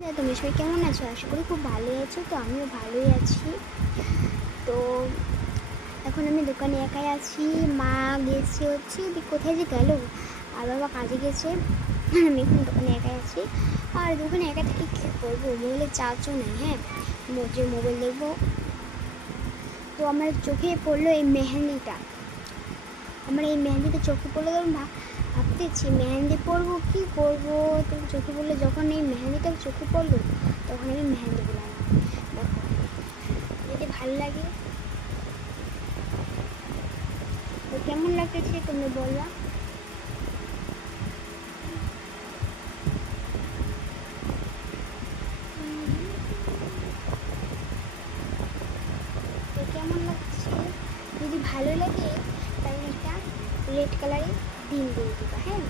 তুমি সবাই কেমন আছো? আশা করি খুব ভালোই আছো। তো আমিও ভালোই আছি। তো এখন আমি দোকানে একাই আছি। মা গেছে হচ্ছে কোথায় যে গেল, আর বাবা কাজে গেছে। আমি এখন দোকানে একাই আছি। আর দোকানে একা থেকে কী করবো, মোবাইলে চার্জও নেই। হ্যাঁ, যে মোবাইল দেখবো। তো আমার চোখে পড়লো এই মেহেন্দিটা। চোখে পড়লো, তখন ভাবতেছি মেহেন্দি পরবো কি করবো। তো চোখে পড়লো, যখন এই মেহেন্দিটা চোখে পড়লো তখন আমি মেহেন্দি দিলাম। দেখো, যদি ভালো লাগে তো কেমন লাগতেছে তুমি বলবা। তো কেমন লাগছে, যদি ভালো লাগে তাহলে একটা রেড কালারের দিন দিয়ে দিবা। হ্যাঁ,